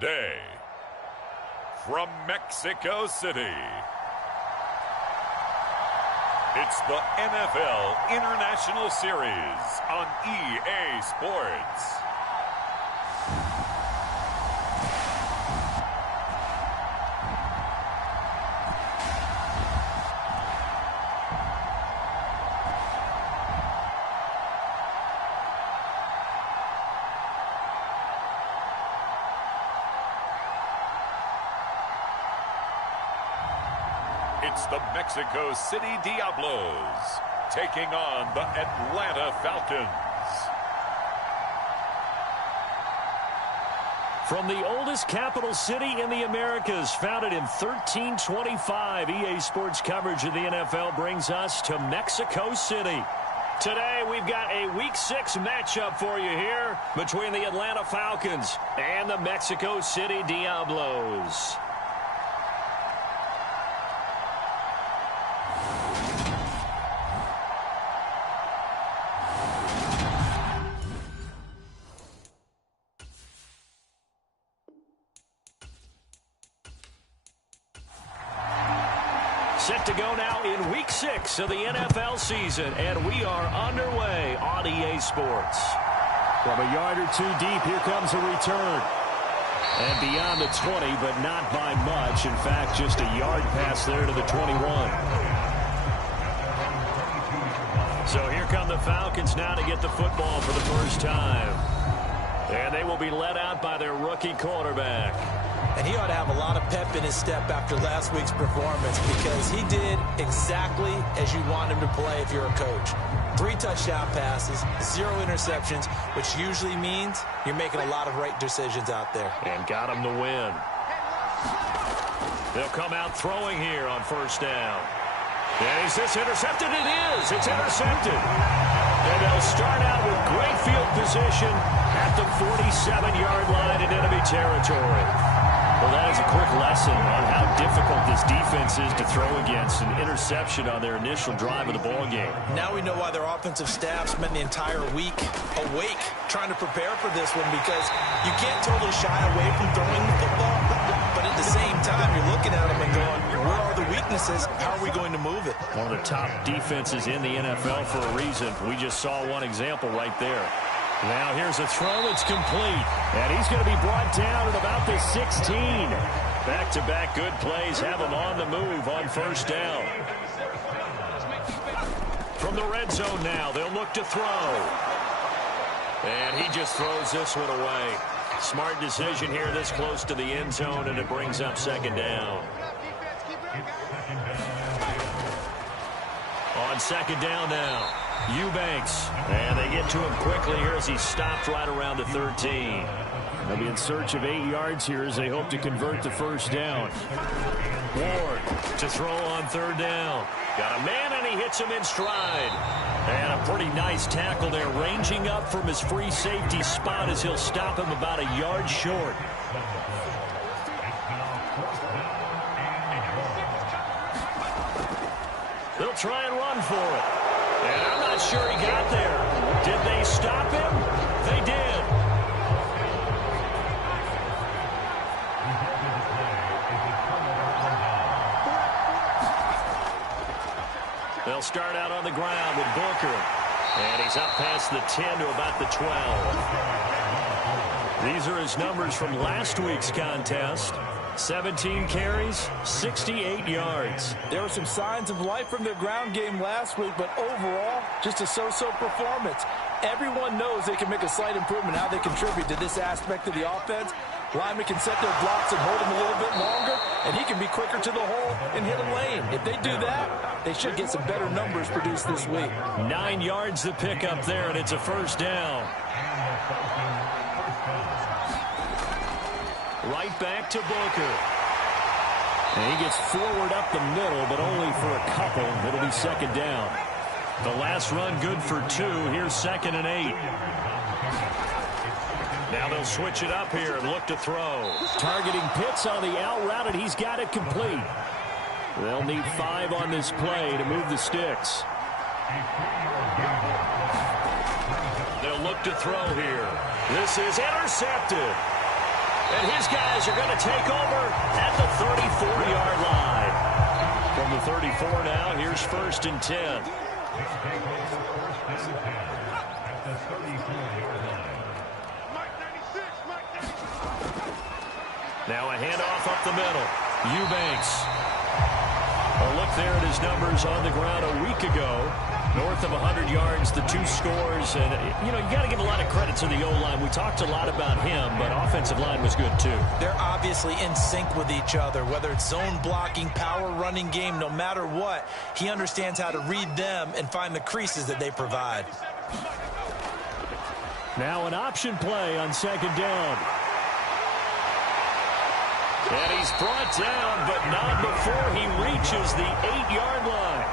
Today, from Mexico City, it's the NFL International Series on EA Sports. It's the Mexico City Diablos taking on the Atlanta Falcons. From the oldest capital city in the Americas, founded in 1325, EA Sports coverage of the NFL brings us to Mexico City. Today, we've got a Week 6 matchup for you here between the Atlanta Falcons and the Mexico City Diablos. Set to go now in Week 6 of the NFL season, and we are underway on EA Sports. From a yard or two deep, here comes a return. And beyond the 20, but not by much. In fact, just a yard pass there to the 21. So here come the Falcons now to get the football for the first time. And they will be led out by their rookie quarterback. And he ought to have a lot of pep in his step after last week's performance, because he did exactly as you want him to play if you're a coach. 3 touchdown passes, 0 interceptions, which usually means you're making a lot of right decisions out there. And got him the win. They'll come out throwing here on first down. And is this intercepted? It is. It's intercepted. And they'll start out with great field position at the 47-yard line in enemy territory. Well, that is a quick lesson on how difficult this defense is to throw against. An interception on their initial drive of the ballgame. Now we know why their offensive staff spent the entire week awake trying to prepare for this one, because you can't totally shy away from throwing the football, but at the same time, you're looking at them and going, where are the weaknesses? How are we going to move it? One of the top defenses in the NFL for a reason. We just saw one example right there. Now here's a throw that's complete. And he's going to be brought down at about the 16. Back-to-back good plays have him on the move on first down. From the red zone now, they'll look to throw. And he just throws this one away. Smart decision here this close to the end zone, and it brings up second down. On second down now, Eubanks. And they get to him quickly here as he stopped right around the 13. They'll be in search of 8 yards here as they hope to convert the first down. Ward to throw on third down. Got a man, and he hits him in stride. And a pretty nice tackle there, ranging up from his free safety spot as he'll stop him about a yard short. They'll try and run for it. And I'm not sure he got there. Did they stop him? They did. They'll start out on the ground with Booker. And he's up past the 10 to about the 12. These are his numbers from last week's contest. 17 carries, 68 yards. There were some signs of life from their ground game last week, but overall, just a so-so performance. Everyone knows they can make a slight improvement how they contribute to this aspect of the offense. Linemen can set their blocks and hold him a little bit longer, and he can be quicker to the hole and hit a lane. If they do that, they should get some better numbers produced this week. 9 yards the pickup there, and it's a first down. Right back to Booker. And he gets forward up the middle, but only for a couple. It'll be second down. The last run good for 2. Here's second and 8. Now they'll switch it up here and look to throw. Targeting Pitts on the out route, and he's got it complete. They'll need 5 on this play to move the sticks. They'll look to throw here. This is intercepted. And his guys are going to take over at the 34-yard line. From the 34 now, here's 1st and 10. Now a handoff up the middle. Eubanks. A look there at his numbers on the ground a week ago. North of 100 yards, the 2 scores. And, you know, you got to give a lot of credit to the O-line. We talked a lot about him, but offensive line was good, too. They're obviously in sync with each other, whether it's zone blocking, power running game, no matter what. He understands how to read them and find the creases that they provide. Now an option play on 2nd down. And he's brought down, but not before he reaches the 8-yard line.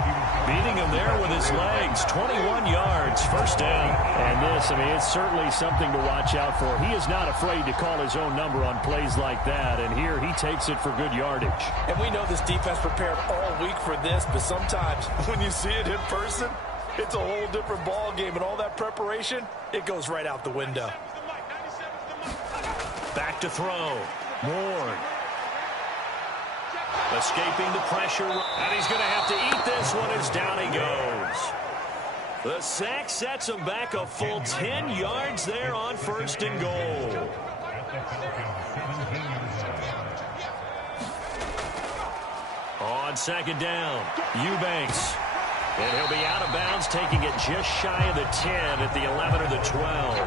Beating him there with his legs. 21 yards, 1st down. And this, I mean, it's certainly something to watch out for. He is not afraid to call his own number on plays like that. And here he takes it for good yardage. And we know this defense prepared all week for this, but sometimes when you see it in person, it's a whole different ball game. And all that preparation, it goes right out the window. Back to throw. Moore. Escaping the pressure, and he's going to have to eat this one as down he goes. The sack sets him back a full 10 yards there on 1st and goal. On 2nd down, Eubanks. And he'll be out of bounds, taking it just shy of the 10 at the 11 or the 12.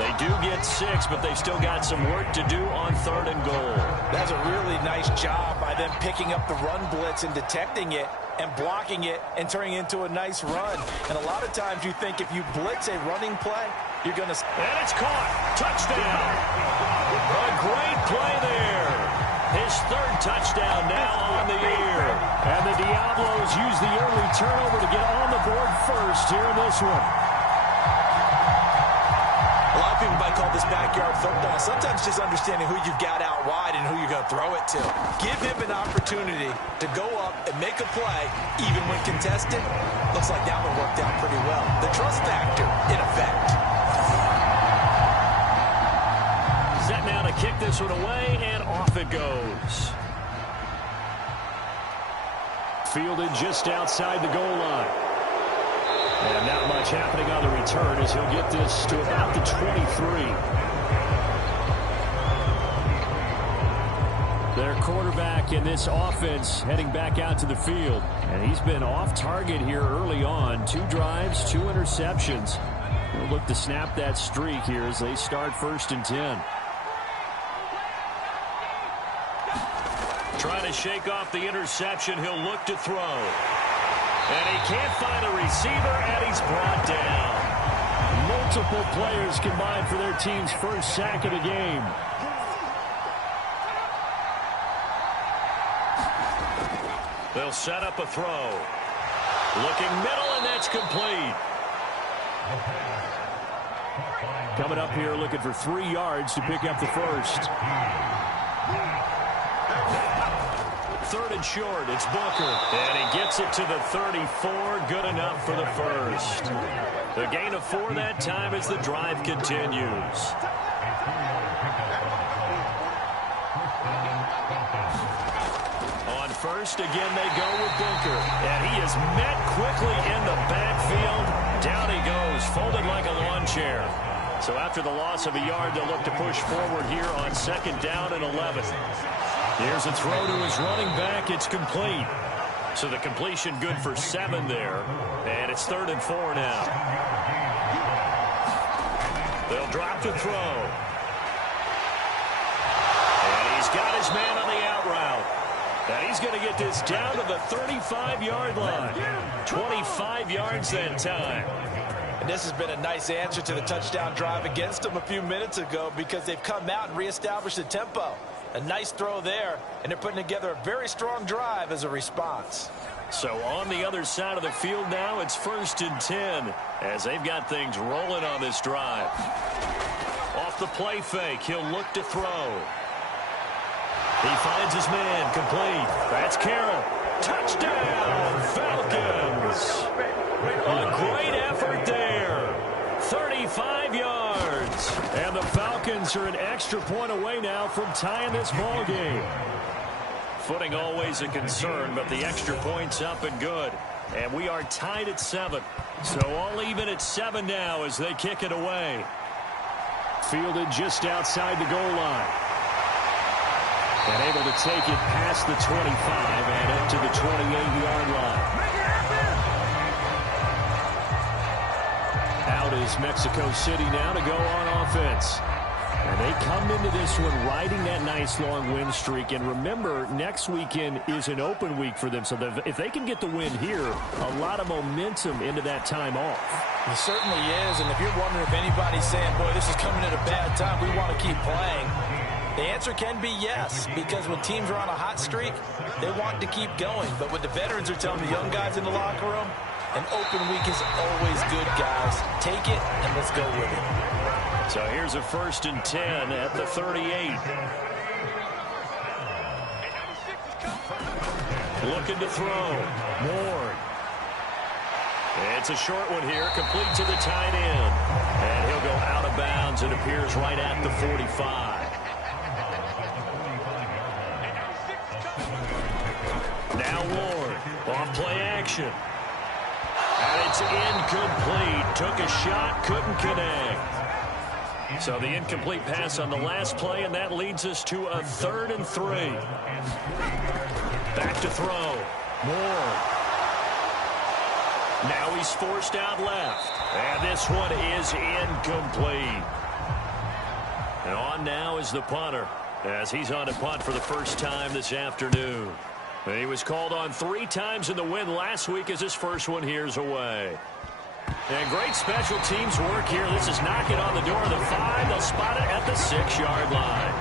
They do get 6, but they still got some work to do on 3rd and goal. That's a really nice job by them picking up the run blitz and detecting it and blocking it and turning it into a nice run. And a lot of times you think if you blitz a running play, you're going to... And it's caught. Touchdown. A great play there. His 3rd touchdown now on the year. And the Diablos use the early turnover to get on the board first here in this one. A lot of people might call this backyard football. Sometimes just understanding who you've got out wide and who you're going to throw it to. Give him an opportunity to go up and make a play, even when contested. Looks like that one worked out pretty well. The trust factor, in effect. Set now to kick this one away, and off it goes. Fielded just outside the goal line. And not much happening on the return as he'll get this to about the 23. Their quarterback in this offense heading back out to the field. And he's been off target here early on. 2 drives, 2 interceptions. We'll look to snap that streak here as they start 1st and 10. Trying to shake off the interception. He'll look to throw. And he can't find a receiver, and he's brought down. Multiple players combined for their team's 1st sack of the game. They'll set up a throw. Looking middle, and that's complete. Coming up here looking for 3 yards to pick up the 1st. 3rd and short, it's Booker. And he gets it to the 34, good enough for the 1st. The gain of 4 that time as the drive continues. On 1st, again, they go with Booker. And he is met quickly in the backfield. Down he goes, folded like a lawn chair. So after the loss of a yard, they'll look to push forward here on 2nd down and 11. Here's a throw to his running back. It's complete. So the completion good for 7 there. And it's 3rd and 4 now. They'll drop to throw. And he's got his man on the out route. And he's going to get this down to the 35-yard line. 25 yards that time. And this has been a nice answer to the touchdown drive against them a few minutes ago because they've come out and reestablished the tempo. A nice throw there, and they're putting together a very strong drive as a response. So on the other side of the field now, it's 1st and 10 as they've got things rolling on this drive. Off the play fake, he'll look to throw. He finds his man, complete. That's Carroll. Touchdown, Falcons. A great effort there. 35 yards. And the Falcons Falcons are an extra point away now from tying this ball game. Footing always a concern, but the extra point's up and good. And we are tied at 7. So all even at 7 now as they kick it away. Fielded just outside the goal line. And able to take it past the 25 and up to the 28-yard line. Out is Mexico City now to go on offense. And they come into this one riding that nice long win streak. And remember, next weekend is an open week for them. So if they can get the win here, a lot of momentum into that time off. It certainly is. And if you're wondering if anybody's saying, boy, this is coming at a bad time, we want to keep playing, the answer can be yes. Because when teams are on a hot streak, they want to keep going. But what the veterans are telling the young guys in the locker room, an open week is always good, guys. Take it and let's go with it. So here's a 1st and 10 at the 38. Looking to throw. Ward. It's a short one here, complete to the tight end. And he'll go out of bounds. It appears right at the 45. Now Ward. Off play action. And it's incomplete. Took a shot, couldn't connect. So the incomplete pass on the last play, and that leads us to a 3rd and 3. Back to throw. Moore. Now he's forced out left. And this one is incomplete. And on now is the punter, as he's on to punt for the first time this afternoon. And he was called on 3 times in the win last week as his first one here's away. And great special teams work here. This is knocking on the door of the 5. They'll spot it at the 6-yard line.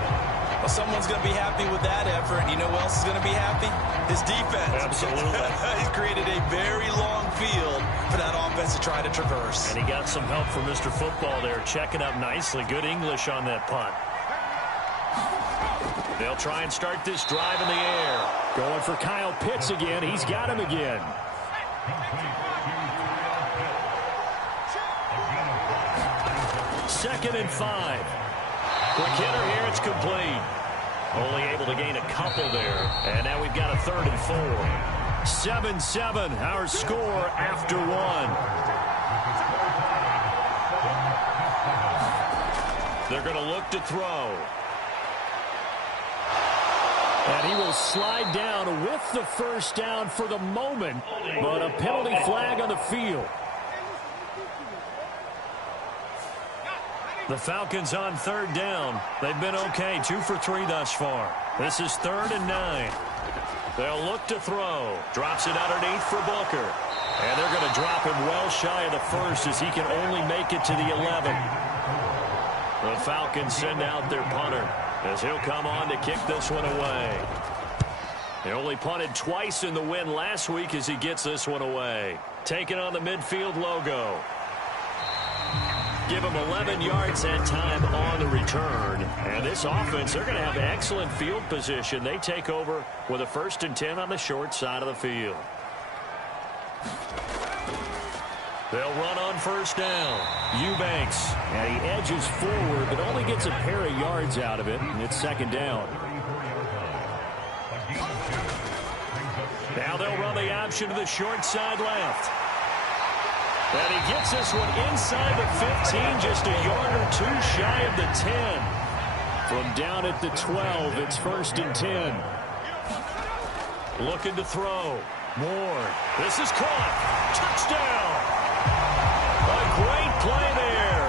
Well, someone's going to be happy with that effort. You know who else is going to be happy? His defense. Absolutely. He's created a very long field for that offense to try to traverse. And he got some help from Mr. Football there, checking up nicely. Good English on that punt. They'll try and start this drive in the air. Going for Kyle Pitts again. He's got him again. Second and 5. Quick hitter here. It's complete. Only able to gain a couple there. And now we've got a 3rd and 4. 7-7. Our score after 1. They're going to look to throw. And he will slide down with the first down for the moment. But a penalty flag on the field. The Falcons on 3rd down. They've been okay. 2 for 3 thus far. This is 3rd and 9. They'll look to throw. Drops it underneath for Booker. And they're going to drop him well shy of the 1st as he can only make it to the 11. The Falcons send out their punter as he'll come on to kick this one away. He only punted twice in the win last week as he gets this one away. Taking on the midfield logo. Give him 11 yards that time on the return. And this offense, they're going to have excellent field position. They take over with a 1st and 10 on the short side of the field. They'll run on 1st down. Eubanks. And he edges forward, but only gets a pair of yards out of it. And it's 2nd down. Now they'll run the option to the short side left. And he gets this one inside the 15, just a yard or 2 shy of the 10. From down at the 12, it's 1st and 10. Looking to throw. Moore. This is caught. Touchdown. A great play there.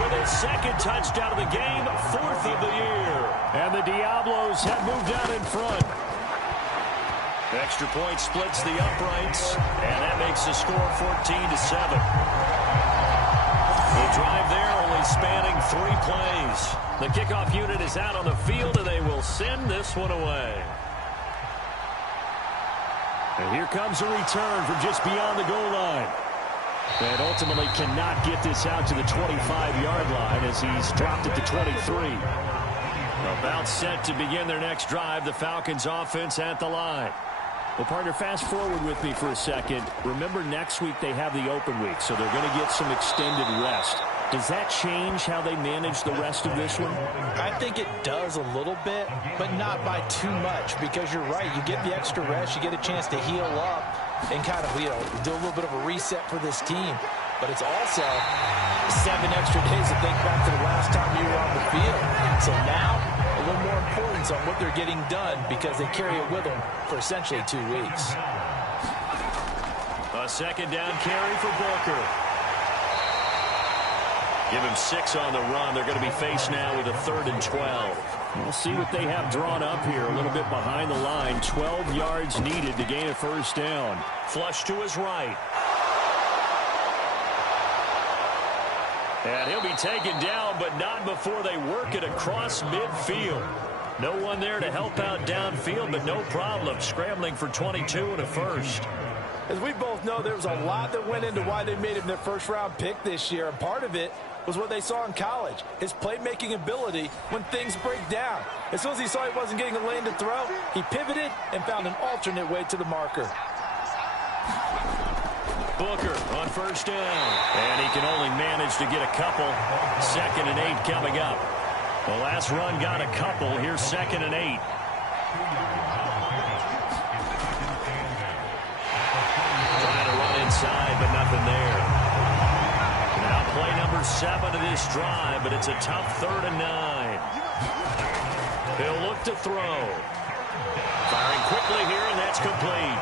With his 2nd touchdown of the game, 4th of the year. And the Diablos have moved out in front. Extra point splits the uprights, and that makes the score 14-7. The drive there only spanning 3 plays. The kickoff unit is out on the field, and they will send this one away. And here comes a return from just beyond the goal line. And ultimately cannot get this out to the 25-yard line as he's dropped at the 23. About set to begin their next drive, the Falcons offense at the line. Well, partner, fast forward with me for a second. Remember, next week they have the open week, so they're going to get some extended rest. Does that change how they manage the rest of this one? I think it does a little bit, but not by too much, because you're right. You get the extra rest, you get a chance to heal up and kind of, do a little bit of a reset for this team. But it's also 7 extra days to think back to the last time you were on the field. So now, a little more importance on what they're getting done because they carry it with them for essentially 2 weeks. A second down carry for Booker. Give him 6 on the run. They're going to be faced now with a 3rd and 12. We'll see what they have drawn up here. A little bit behind the line. 12 yards needed to gain a first down. Flush to his right. And he'll be taken down, but not before they work it across midfield. No one there to help out downfield, but no problem. Scrambling for 22 and a first. As we both know, there was a lot that went into why they made him their first-round pick this year. And part of it was what they saw in college, his playmaking ability when things break down. As soon as he saw he wasn't getting a lane to throw, he pivoted and found an alternate way to the marker. Booker on first down. And he can only manage to get a couple. 2nd and 8 coming up. The last run got a couple. Here's 2nd and 8. Trying to run inside, but nothing there. Now play number 7 of this drive, but it's a tough 3rd and 9. He'll look to throw. Firing quickly here, and that's complete.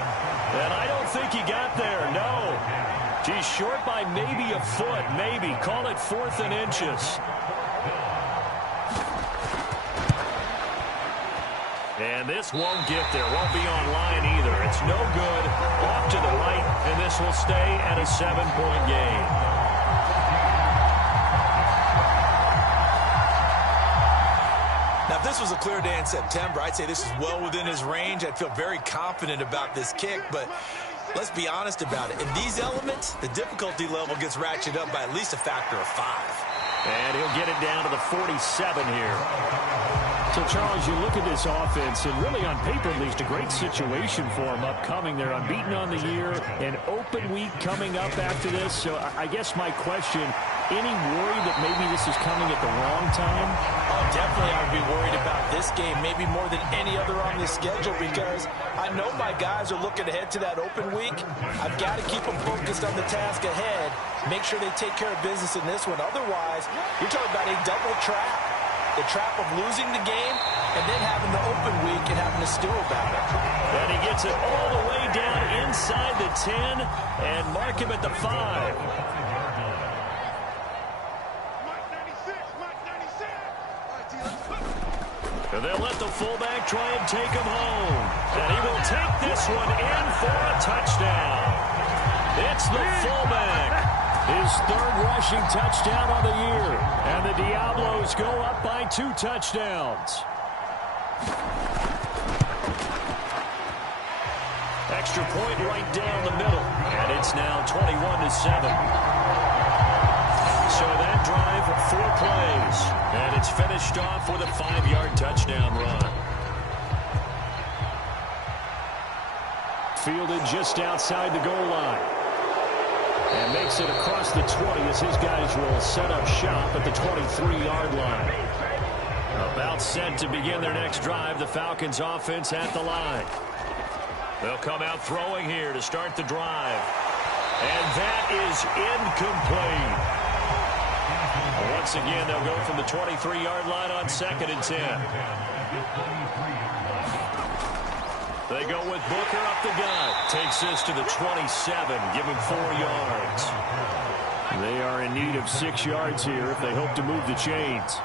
And I don't think he got there, no. He's short by maybe a foot, maybe. Call it 4th and inches. And this won't get there, won't be online either. It's no good. Off to the right, and this will stay at a 7-point game. Now, if this was a clear day in September, I'd say this is well within his range. I'd feel very confident about this kick, but let's be honest about it. In these elements, the difficulty level gets ratcheted up by at least a factor of 5. And he'll get it down to the 47 here. So, Charles, you look at this offense, and really on paper, at least a great situation for them upcoming. They're unbeaten on the year, an open week coming up after this. So I guess my question, any worry that maybe this is coming at the wrong time? Oh, definitely I would be worried about this game, maybe more than any other on this schedule, because I know my guys are looking ahead to that open week. I've got to keep them focused on the task ahead, make sure they take care of business in this one. Otherwise, you're talking about a double trap. The trap of losing the game and then having the open week and having to stew about it. And he gets it all the way down inside the 10 and mark him at the 5. And they'll let the fullback try and take him home. And he will take this one in for a touchdown. It's the fullback. His 3rd rushing touchdown on the year. And the Diablos go up by 2 touchdowns. Extra point right down the middle. And it's now 21-7. So that drive, 4 plays. And it's finished off with a 5-yard touchdown run. Fielded just outside the goal line. And makes it across the 20 as his guys will set up shop at the 23-yard line. About set to begin their next drive, the Falcons offense at the line. They'll come out throwing here to start the drive. And that is incomplete. Once again, they'll go from the 23-yard line on 2nd and 10. They go with Booker up the gut. Takes this to the 27. Give him 4 yards. They are in need of 6 yards here if they hope to move the chains.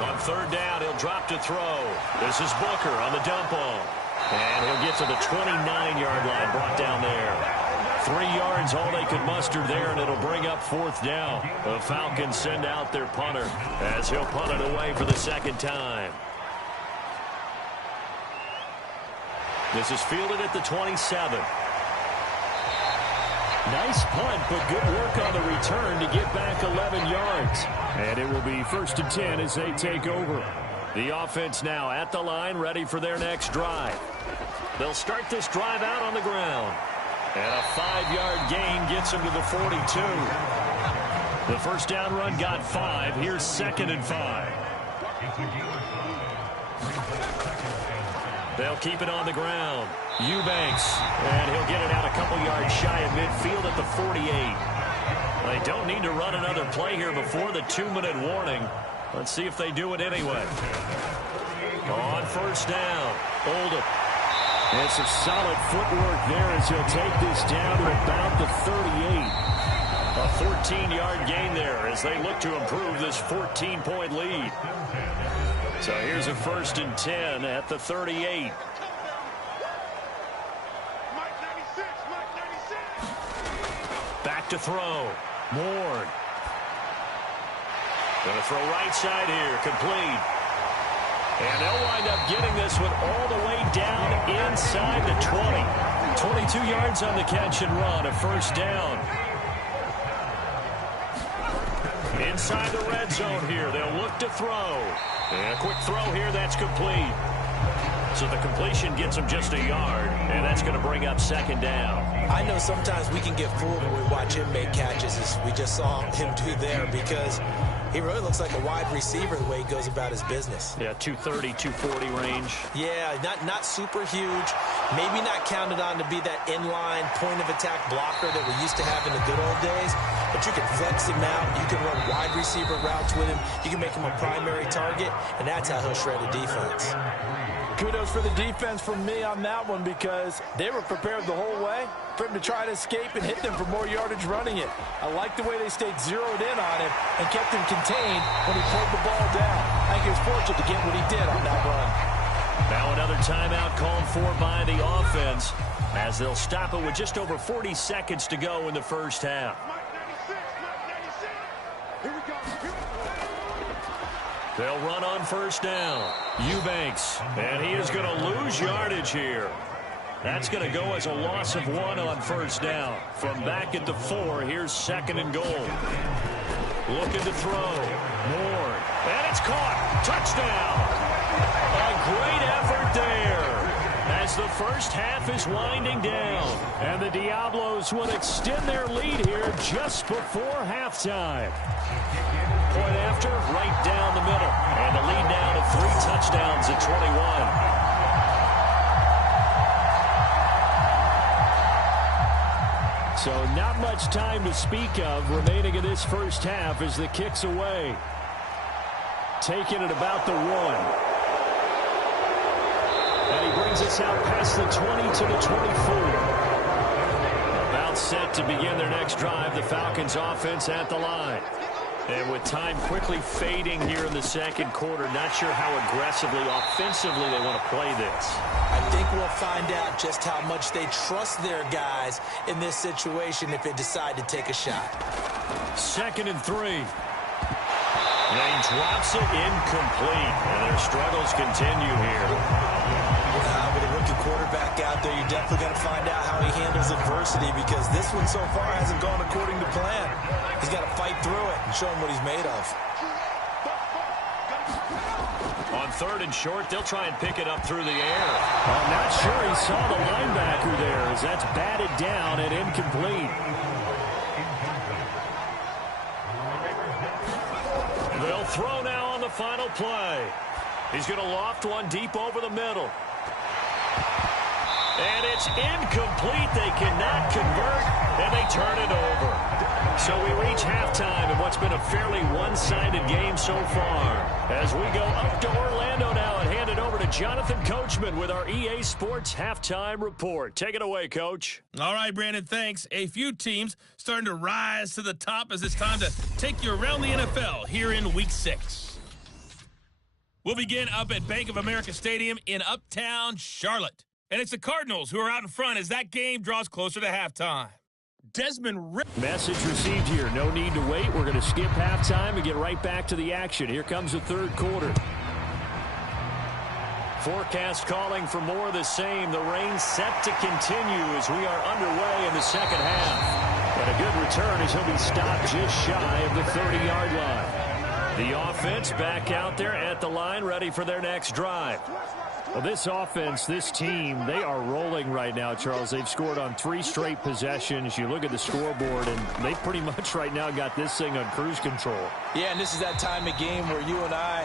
On 3rd down, he'll drop to throw. This is Booker on the dump off. And he'll get to the 29-yard line, brought down there. 3 yards, all they could muster there, and it'll bring up 4th down. The Falcons send out their punter as he'll punt it away for the 2nd time. This is fielded at the 27. Nice punt, but good work on the return to get back 11 yards. And it will be 1st and 10 as they take over. The offense now at the line, ready for their next drive. They'll start this drive out on the ground. And a 5-yard gain gets him to the 42. The first down run got 5. Here's 2nd and 5. They'll keep it on the ground. Eubanks, and he'll get it out a couple yards shy of midfield at the 48. They don't need to run another play here before the 2-minute warning. Let's see if they do it anyway. On first down, Oldham. And some solid footwork there as he'll take this down to about the 38. A 14-yard gain there as they look to improve this 14-point lead. So here's a 1st and 10 at the 38. Back to throw. Ward. Going to throw right side here. Complete. And they'll wind up getting this one all the way down inside the 20. 22 yards on the catch and run. A first down. Inside the red zone here. They'll look to throw. And a quick throw here. That's complete. So the completion gets him just a yard, and that's going to bring up 2nd down. I know sometimes we can get fooled when we watch him make catches, as we just saw him do there, because he really looks like a wide receiver the way he goes about his business. Yeah, 230, 240 range. Yeah, not super huge. Maybe not counted on to be that inline point-of-attack blocker that we used to have in the good old days. But you can flex him out. You can run wide receiver routes with him. You can make him a primary target, and that's how he'll shred a defense. Kudos for the defense from me on that one, because they were prepared the whole way for him to try to escape and hit them for more yardage running it. I like the way they stayed zeroed in on him and kept him contained when he pulled the ball down. I think he was fortunate to get what he did on that run. Now another timeout called for by the offense as they'll stop it with just over 40 seconds to go in the first half. They'll run on first down. Eubanks, and he is going to lose yardage here. That's going to go as a loss of 1 on first down. From back at the 4, here's 2nd and goal. Looking to throw. Moore, and it's caught. Touchdown. A great effort there as the first half is winding down. And the Diablos will extend their lead here just before halftime. Point after, right down the middle. And the lead down to 3 touchdowns at 21. So not much time to speak of remaining in this first half as the kick's away. Taking it about the 1. And he brings us out past the 20 to the 24. About set to begin their next drive. The Falcons offense at the line. And with time quickly fading here in the second quarter, not sure how aggressively, offensively they want to play this. I think we'll find out just how much they trust their guys in this situation if they decide to take a shot. 2nd and 3. Lane drops it incomplete, and their struggles continue here. With a rookie quarterback out there, you're definitely going to find out how he handles adversity, because this one so far hasn't gone according to plan. He's got to fight through it and show him what he's made of. On 3rd and short, they'll try and pick it up through the air. I'm not sure he saw the linebacker there as that's batted down and incomplete. They'll throw now on the final play. He's going to loft one deep over the middle. And it's incomplete. They cannot convert, and they turn it over. So we reach halftime in what's been a fairly one-sided game so far. As we go up to Orlando now and hand it over to Jonathan Coachman with our EA Sports Halftime Report. Take it away, Coach. All right, Brandon, thanks. A few teams starting to rise to the top as it's time to take you around the NFL here in Week 6. We'll begin up at Bank of America Stadium in Uptown Charlotte. And it's the Cardinals who are out in front as that game draws closer to halftime. Message received here. No need to wait. We're going to skip halftime and get right back to the action. Here comes the third quarter. Forecast calling for more of the same. The rain set to continue as we are underway in the second half. But a good return as he'll be stopped just shy of the 30-yard line. The offense back out there at the line, ready for their next drive. Well, this offense, this team, they are rolling right now, Charles. They've scored on 3 straight possessions. You look at the scoreboard, and they pretty much right now got this thing on cruise control. Yeah, and this is that time of game where you and I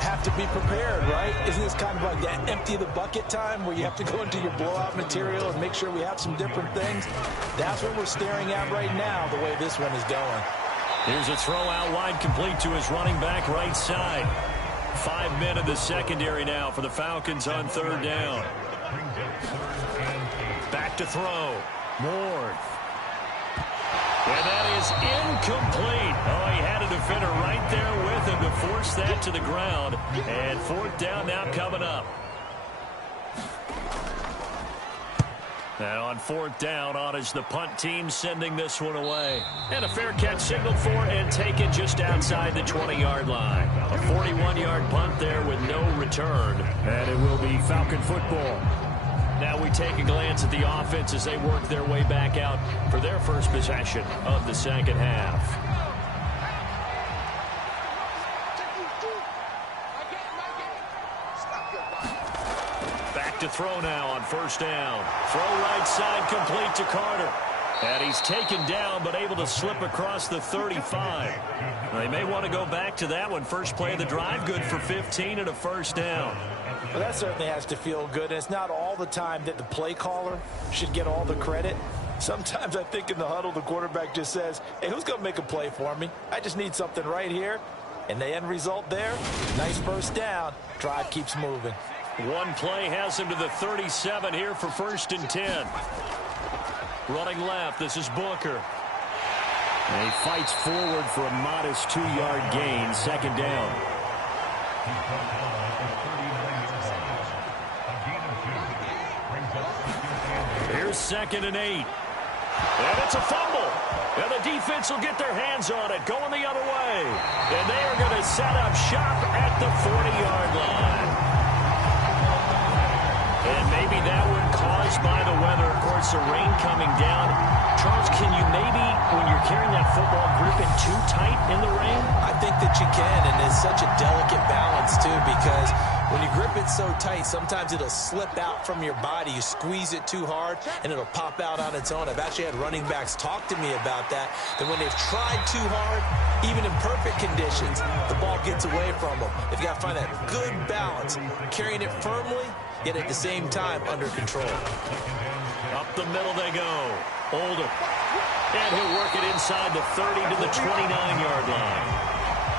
have to be prepared, right? Isn't this kind of like that empty the bucket time where you have to go into your blowout material and make sure we have some different things? That's what we're staring at right now, the way this one is going. Here's a throw out wide, complete to his running back right side. 5 men in the secondary now for the Falcons on 3rd down. Back to throw. Ward. And that is incomplete. Oh, he had a defender right there with him to force that to the ground. And 4th down now coming up. And on 4th down, on is the punt team sending this one away. And a fair catch signaled for and taken just outside the 20-yard line. A 41-yard punt there with no return. And it will be Falcon football. Now we take a glance at the offense as they work their way back out for their first possession of the second half. To throw now on 1st down. Throw right side, complete to Carter. And he's taken down, but able to slip across the 35. They may want to go back to that one. First play of the drive, good for 15 and a 1st down. Well, that certainly has to feel good. And it's not all the time that the play caller should get all the credit. Sometimes I think in the huddle, the quarterback just says, hey, who's going to make a play for me? I just need something right here. And the end result there, nice 1st down. Drive keeps moving. One play has him to the 37 here for 1st and 10. Running left, this is Booker. And he fights forward for a modest 2-yard gain, 2nd down. Here's 2nd and 8. And it's a fumble. And the defense will get their hands on it, going the other way. And they are going to set up shop at the 40-yard line. And maybe that one caused by the weather. Of course, the rain coming down. Charles, can you maybe, when you're carrying that football, grip it too tight in the rain? I think that you can, and it's such a delicate balance, too, because when you grip it so tight, sometimes it'll slip out from your body. You squeeze it too hard, and it'll pop out on its own. I've actually had running backs talk to me about that when they've tried too hard, even in perfect conditions, the ball gets away from them. They've got to find that good balance, carrying it firmly, yet at the same time under control. Up the middle they go. Oldham. And he'll work it inside the 30 to the 29-yard line.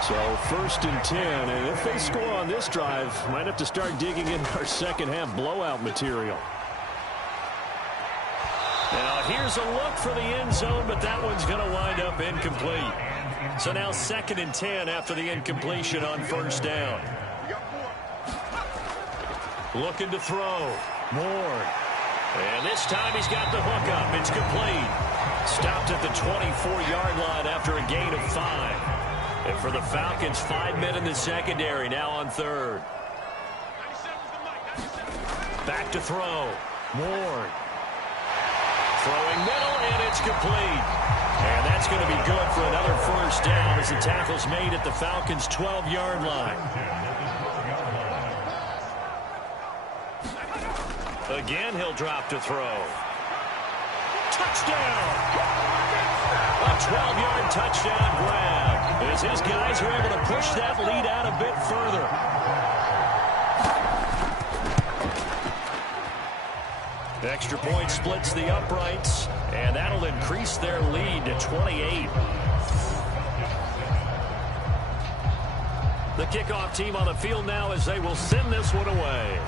So 1st and 10, and if they score on this drive, might have to start digging in our second half blowout material. Now here's a look for the end zone, but that one's going to wind up incomplete. So now 2nd and 10 after the incompletion on 1st down. Looking to throw. Moore. And this time he's got the hook up. It's complete. Stopped at the 24-yard line after a gain of 5. And for the Falcons, 5 men in the secondary now on 3rd. Back to throw. Moore. Throwing middle, and it's complete. And that's going to be good for another 1st down as the tackle's made at the Falcons' 12-yard line. Again, he'll drop to throw. Touchdown! A 12-yard touchdown grab as his guys are able to push that lead out a bit further. The extra point splits the uprights, and that'll increase their lead to 28. The kickoff team on the field now as they will send this one away.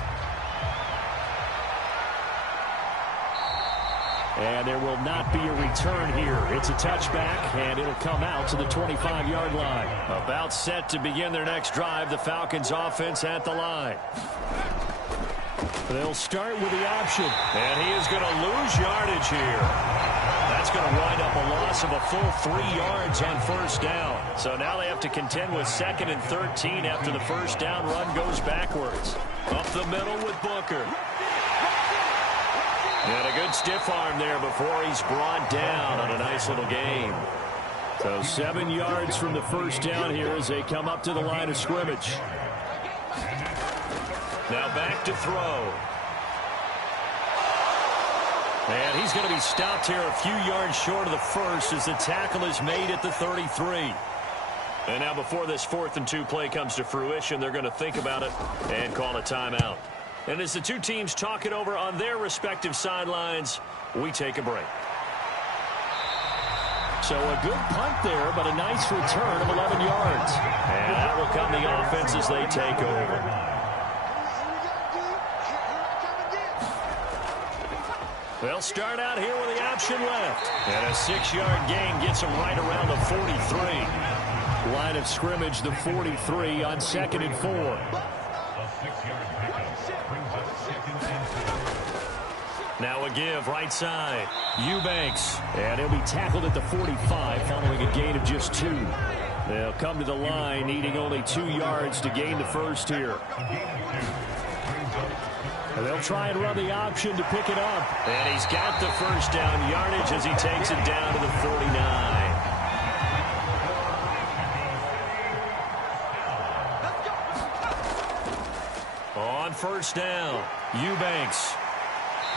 And there will not be a return here. It's a touchback, and it'll come out to the 25-yard line. About set to begin their next drive, the Falcons offense at the line. They'll start with the option. And he is going to lose yardage here. That's going to wind up a loss of a full 3 yards on 1st down. So now they have to contend with 2nd and 13 after the 1st down run goes backwards. Up the middle with Booker. And a good stiff arm there before he's brought down on a nice little gain. So 7 yards from the 1st down here as they come up to the line of scrimmage. Now back to throw. And he's going to be stopped here a few yards short of the first as the tackle is made at the 33. And now before this 4th and 2 play comes to fruition, they're going to think about it and call a timeout. And as the two teams talk it over on their respective sidelines, we take a break. So a good punt there, but a nice return of 11 yards. And that will come the offense as they take over. They'll start out here with the option left. And a 6-yard gain gets them right around the 43. Line of scrimmage, the 43 on 2nd and 4. Now a give right side. Eubanks. And he'll be tackled at the 45 following a gain of just 2. They'll come to the line needing only 2 yards to gain the first here. And they'll try and run the option to pick it up. And he's got the first down yardage as he takes it down to the 49. On first down, Eubanks.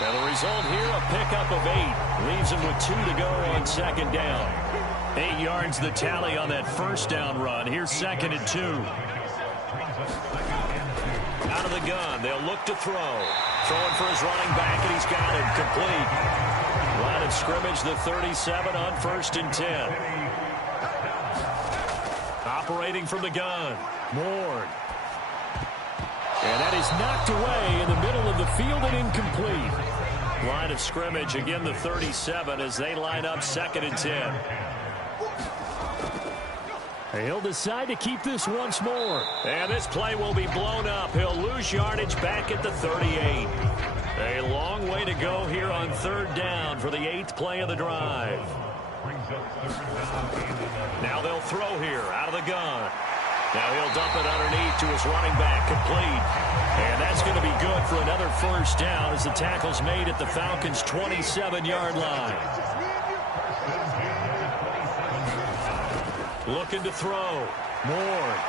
And the result here, a pickup of 8. Leaves him with 2 to go on 2nd down. 8 yards the tally on that first down run. Here's 2nd and 2. Out of the gun, they'll look to throw. Throwing for his running back, and he's got it complete. Line of scrimmage, the 37 on 1st and 10. Operating from the gun, Ward. And that is knocked away in the middle of the field and incomplete. Line of scrimmage, again the 37 as they line up 2nd and 10. He'll decide to keep this once more. And this play will be blown up. He'll lose yardage back at the 38. A long way to go here on 3rd down for the 8th play of the drive. Now they'll throw here out of the gun. Now he'll dump it underneath to his running back, complete. And that's going to be good for another first down as the tackle's made at the Falcons' 27-yard line. Looking to throw. Ward.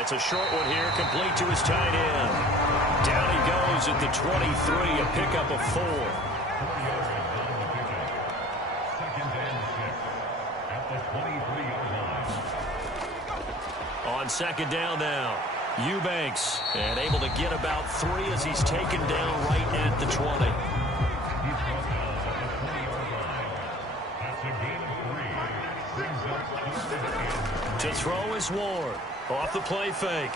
It's a short one here, complete to his tight end. Down he goes at the 23, a pickup of 4. On 2nd down now, Eubanks. And able to get about 3 as he's taken down right at the 20. To throw is Ward. Off the play fake.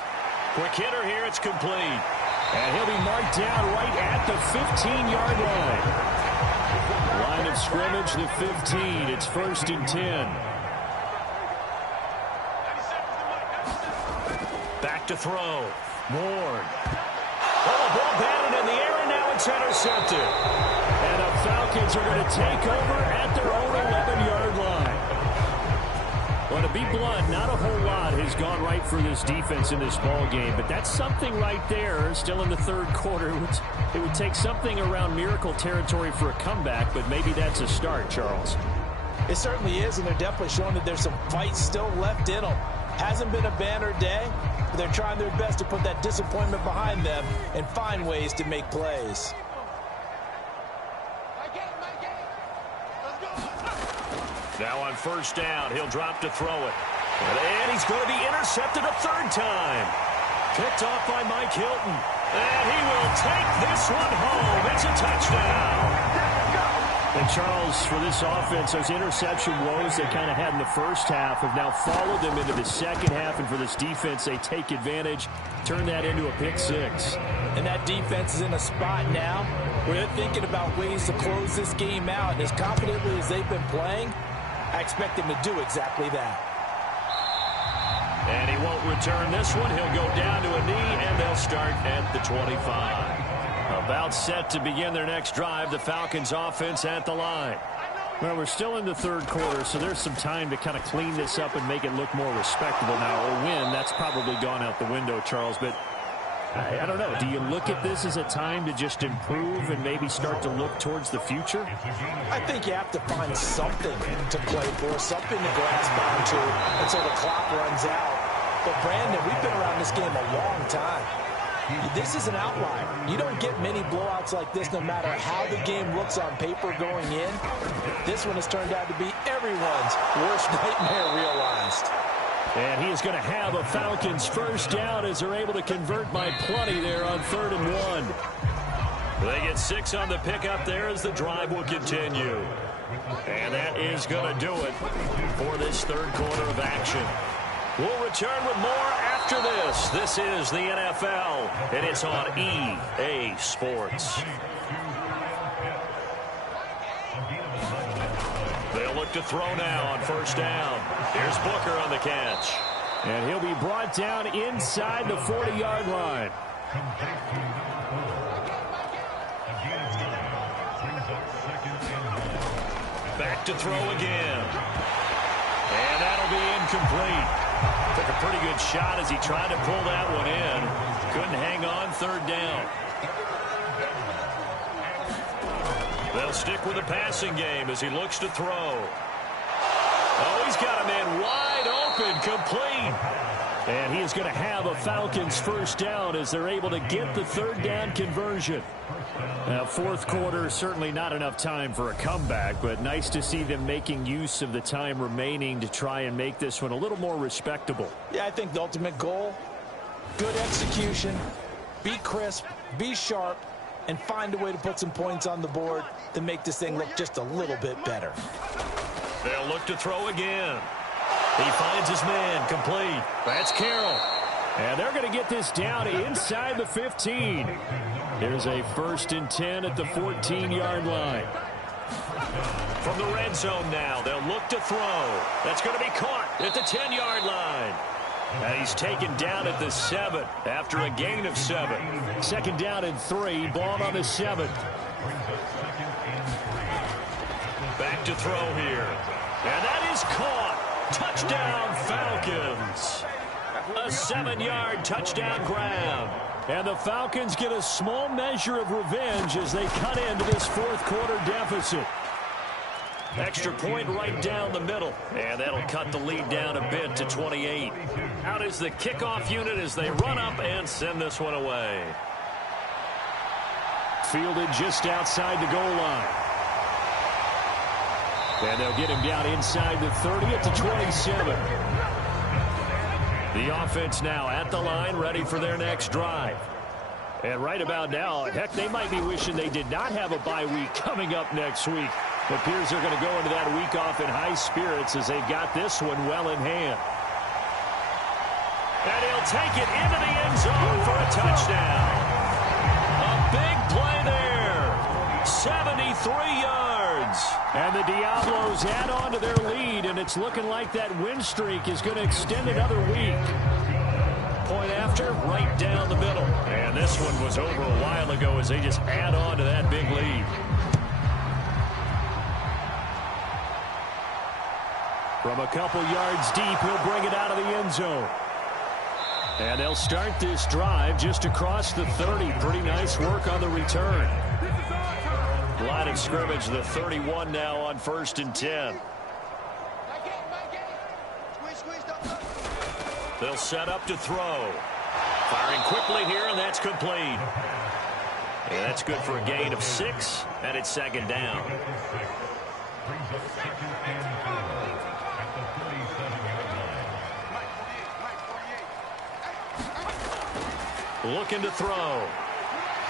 Quick hitter here, it's complete. And he'll be marked down right at the 15-yard line. Line of scrimmage, the 15. It's 1st and 10. Back to throw. Ward. Oh, ball batted in the air, and now it's intercepted. And the Falcons are going to take over at their own 11-yard line. Well, to be blunt, not a whole lot has gone right for this defense in this ball game, but that's something right there. Still in the 3rd quarter, it would take something around miracle territory for a comeback, but maybe that's a start, Charles. It certainly is, and they're definitely showing that there's some fight still left in them. Hasn't been a banner day, but they're trying their best to put that disappointment behind them and find ways to make plays. Now on first down, he'll drop to throw it. And he's going to be intercepted a 3rd time. Picked off by Mike Hilton. And he will take this one home. It's a touchdown. And Charles, for this offense, those interception woes they kind of had in the first half have now followed them into the second half. And for this defense, they take advantage, turn that into a pick 6. And that defense is in a spot now where they're thinking about ways to close this game out. And as confidently as they've been playing, I expect him to do exactly that. And he won't return this one. He'll go down to a knee, and they'll start at the 25. About set to begin their next drive, the Falcons offense at the line. Well, we're still in the 3rd quarter, so there's some time to kind of clean this up and make it look more respectable now. A win, that's probably gone out the window, Charles, but I don't know. Do you look at this as a time to just improve and maybe start to look towards the future? I think you have to find something to play for, something to grasp onto until the clock runs out. But, Brandon, we've been around this game a long time. This is an outlier. You don't get many blowouts like this no matter how the game looks on paper going in. This one has turned out to be everyone's worst nightmare realized. And he is going to have a Falcons first down as they're able to convert by plenty there on 3rd and 1. They get 6 on the pickup there as the drive will continue. And that is going to do it for this 3rd quarter of action. We'll return with more after this. This is the NFL, and it's on EA Sports. They'll look to throw now on 1st down. Here's Booker on the catch. And he'll be brought down inside the 40-yard line. Back to throw again. And that'll be incomplete. Took a pretty good shot as he tried to pull that one in. Couldn't hang on 3rd down. They'll stick with the passing game as he looks to throw. Oh, he's got a man wide open, complete. And he is going to have a Falcons first down as they're able to get the 3rd down conversion. Now, 4th quarter, certainly not enough time for a comeback, but nice to see them making use of the time remaining to try and make this one a little more respectable. Yeah, I think the ultimate goal, good execution, be crisp, be sharp, and find a way to put some points on the board to make this thing look just a little bit better. They'll look to throw again. He finds his man, complete. That's Carroll. And they're going to get this down inside the 15. Here's a 1st and 10 at the 14-yard line. From the red zone now, they'll look to throw. That's going to be caught at the 10-yard line. And he's taken down at the 7 after a gain of 7. 2nd down and 3, ball on the 7. Back to throw here. And that is caught. Touchdown, Falcons. A 7-yard touchdown grab. And the Falcons get a small measure of revenge as they cut into this 4th quarter deficit. Extra point right down the middle. And that'll cut the lead down a bit to 28. Out is the kickoff unit as they run up and send this one away. Fielded just outside the goal line. And they'll get him down inside the 30 at the 27. The offense now at the line, ready for their next drive. And right about now, heck, they might be wishing they did not have a bye week coming up next week. It appears they're going to go into that week off in high spirits as they've got this one well in hand. And he'll take it into the end zone for a touchdown. A big play there. 73 yards. And the Diablos add on to their lead, and it's looking like that win streak is going to extend another week. Point after, right down the middle. And this one was over a while ago as they just add on to that big lead. From a couple yards deep, he'll bring it out of the end zone. And they'll start this drive just across the 30. Pretty nice work on the return. Line of scrimmage, the 31 now on 1st and 10. They'll set up to throw. Firing quickly here, and that's complete. And that's good for a gain of 6, and it's 2nd down. Looking to throw.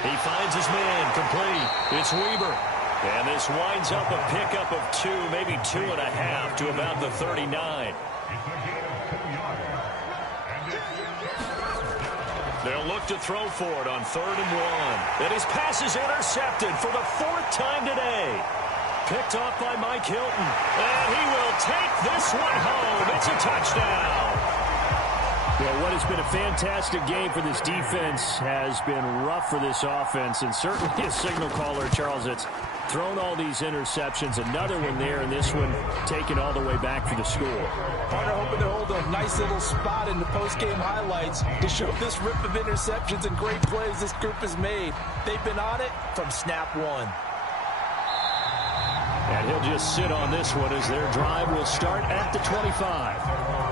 He finds his man, complete. It's Weber. And this winds up a pickup of 2, maybe 2.5 to about the 39. They'll look to throw for it on 3rd and 1. And his pass is intercepted for the 4th time today. Picked off by Mike Hilton. And he will take this one home. It's a touchdown. Well, what has been a fantastic game for this defense has been rough for this offense, and certainly a signal caller, Charles, that's thrown all these interceptions. Another one there, and this one taken all the way back for the score. Partner hoping to hold a nice little spot in the post-game highlights to show this rip of interceptions and great plays this group has made. They've been on it from snap one. And he'll just sit on this one as their drive will start at the 25.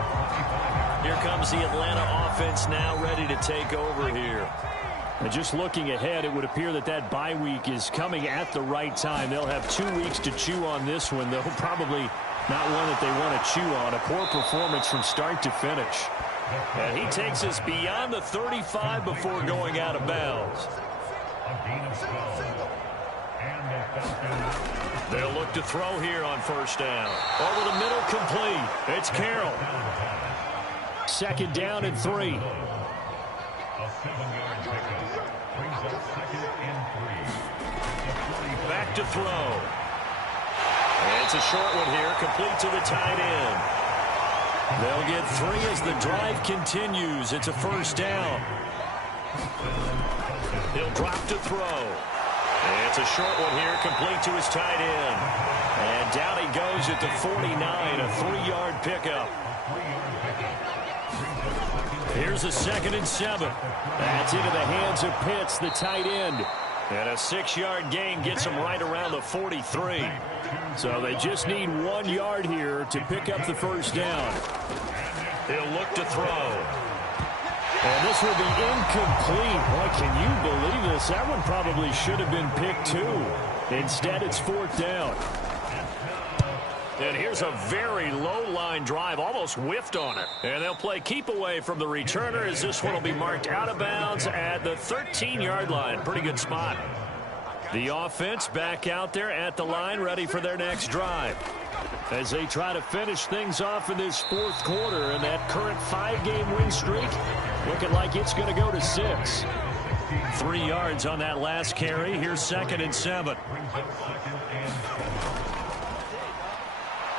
Here comes the Atlanta offense now ready to take over here. And just looking ahead, it would appear that that bye week is coming at the right time. They'll have 2 weeks to chew on this one, though probably not one that they want to chew on. A poor performance from start to finish. And he takes us beyond the 35 before going out of bounds. They'll look to throw here on first down. Over the middle, complete. It's Carroll. 2nd down and 3. Back to throw. And it's a short one here, complete to the tight end. They'll get 3 as the drive continues. It's a first down. He'll drop to throw. And it's a short one here, complete to his tight end. And down he goes at the 49, a 3-yard pickup. Here's a 2nd and 7. That's into the hands of Pitts, the tight end. And a 6-yard gain gets them right around the 43. So they just need 1 yard here to pick up the first down. He'll look to throw. And this will be incomplete. Boy, can you believe this? That one probably should have been picked too. Instead, it's 4th down. And here's a very low-line drive, almost whiffed on it. And they'll play keep away from the returner as this one will be marked out of bounds at the 13-yard line. Pretty good spot. The offense back out there at the line, ready for their next drive. As they try to finish things off in this 4th quarter, and that current 5-game win streak looking like it's going to go to 6. 3 yards on that last carry. Here's 2nd and 7.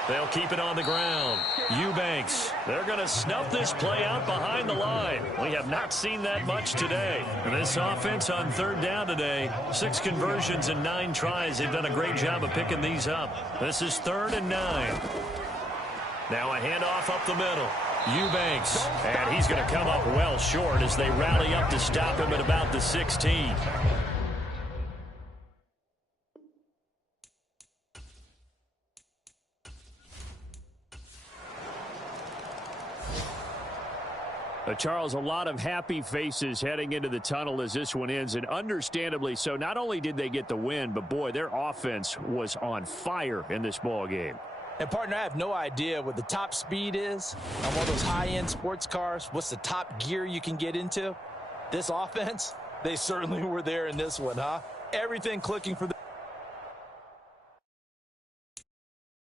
They'll keep it on the ground. Eubanks, they're going to snuff this play out behind the line. We have not seen that much today. And this offense on 3rd down today, 6 conversions and 9 tries. They've done a great job of picking these up. This is 3rd and 9. Now a handoff up the middle. Eubanks, and he's going to come up well short as they rally up to stop him at about the 16. Charles, a lot of happy faces heading into the tunnel as this one ends, and understandably so. Not only did they get the win, but boy, their offense was on fire in this ball game. And, partner, I have no idea what the top speed is on one of those high-end sports cars. What's the top gear you can get into? This offense, they certainly were there in this one, huh? Everything clicking for the